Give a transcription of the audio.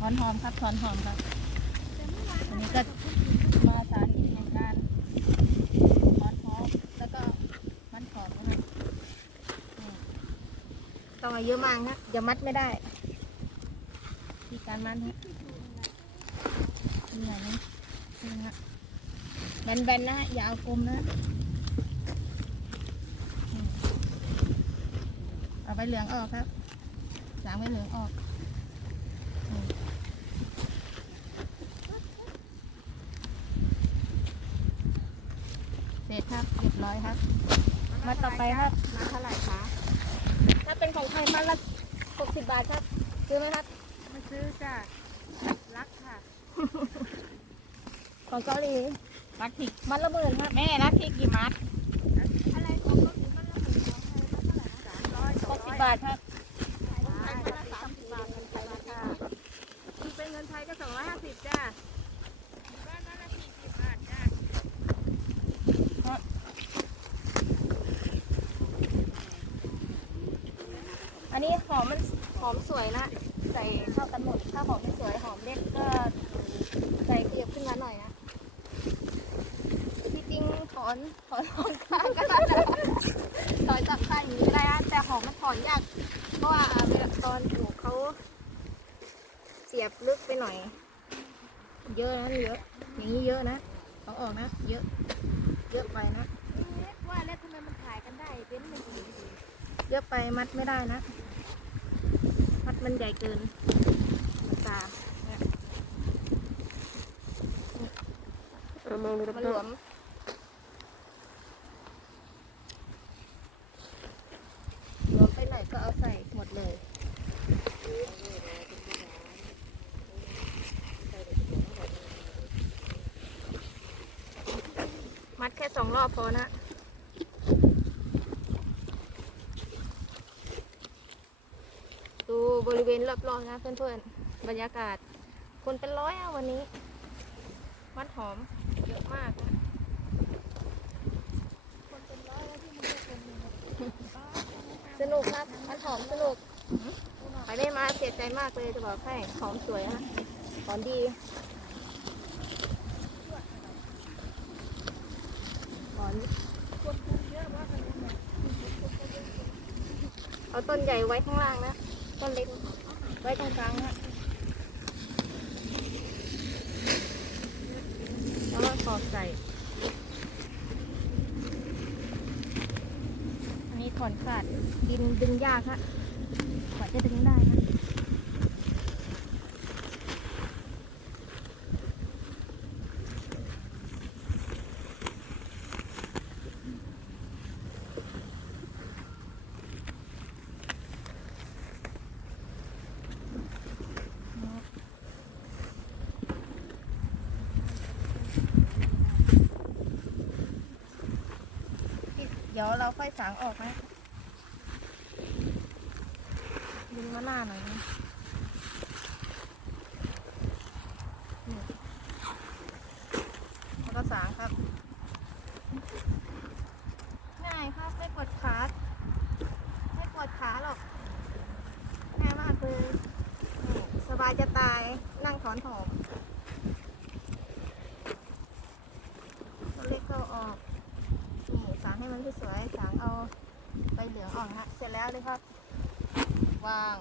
ถอนหอมครับถอนหอมครับอันนี้ก็มาสาธิตในการถอนหอมแล้วก็มันหอมนะครับนี่ต้องเอาเยอะมากนะเดี๋ยวมัดไม่ได้ที่การมันฮะนี่ไหนนี่นี่ฮะแบนๆนะฮะอย่าเอากลมนะนี่เอาใบเหลืองออกครับล้างใบเหลืองออกนี่ เสร็จครับเรียบร้อยครับ มาต่อไปครับมาเท่าไหร่คะถ้าเป็นของไทยมัดละ60บาทครับ ซื้อไหมครับมาซื้อจ้ะรักค่ะ ของเกาหลีรักพริกมัดละหมื่นครับแม่รักพริกกี่มัดอะไรของเกาหลีมัดละหมื่นของไทยมัดเท่าไหร่สามร้อยหกสิบบาทครับ ไทยมัดละสามสิบบาทเงินไทยราคา คือเป็นเงินไทยก็สองร้อยห้าสิบจ้าบ้านละสี่สิบบาทจ้า อั นนี้หอมมันหอมสวยนะ ใส่เข้ากันหมด ถ้าหอมไม่สวยหอมเล็กก็ใส่เกลียบขึ้นมาหน่อยนะที่จริงถอนถอนถอนข้างก็ได้นะถอนจากข้างอย่างนี้ก็ได้นะแต่หอมมันถอนยาก เพราะว่าเวลาตอนปลูกเขาเสียบลึกไปหน่อย เยอะนะเยอะ อย่างนี้เยอะนะต้องออกนะ เยอะ เยอะไปนะว่าแล้วทำไมมันขายกันได้เป็นมันดีเยอะไปมัดไม่ได้นะ มัดมันใหญ่เกินมันตาเนี่ยมองดูมันหลวมหลวมไปหน่อยก็เอาใส่หมดเลย มัดแค่สองรอบพอนะ ดู บริเวณรอบๆนะเพื่อนๆ บรรยากาศ คนเป็นร้อยอะวันนี้มัดหอมเยอะมากนะสนุกครับมัดหอมสนุกใครไม่มาเสียใจมากเลยจะบอกให้หอมสวยฮะหอมดีหอมเอาต้นใหญ่ไว้ข้างล่างนะ ต้นเล็กไว้ตรงกลางฮะแล้วก็ขอใส่ อันนี้ถอนขาดดินดึงยากฮะกว่าจะดึงได้นะเดี๋ยวเราค่อยสางออกนะดึงมาหน้าหน่อยนะแล้วก็สางครับ ง่ายครับไม่ปวดขาไม่ปวดขาหรอก ง่ายมากเลย สบายจะตายนั่งถอนหอมตัวเล็กก็เอาออก นี่ สางให้สวยๆสางเอาใบเหลืองออกนะเสร็จแล้วเลยครับ วาง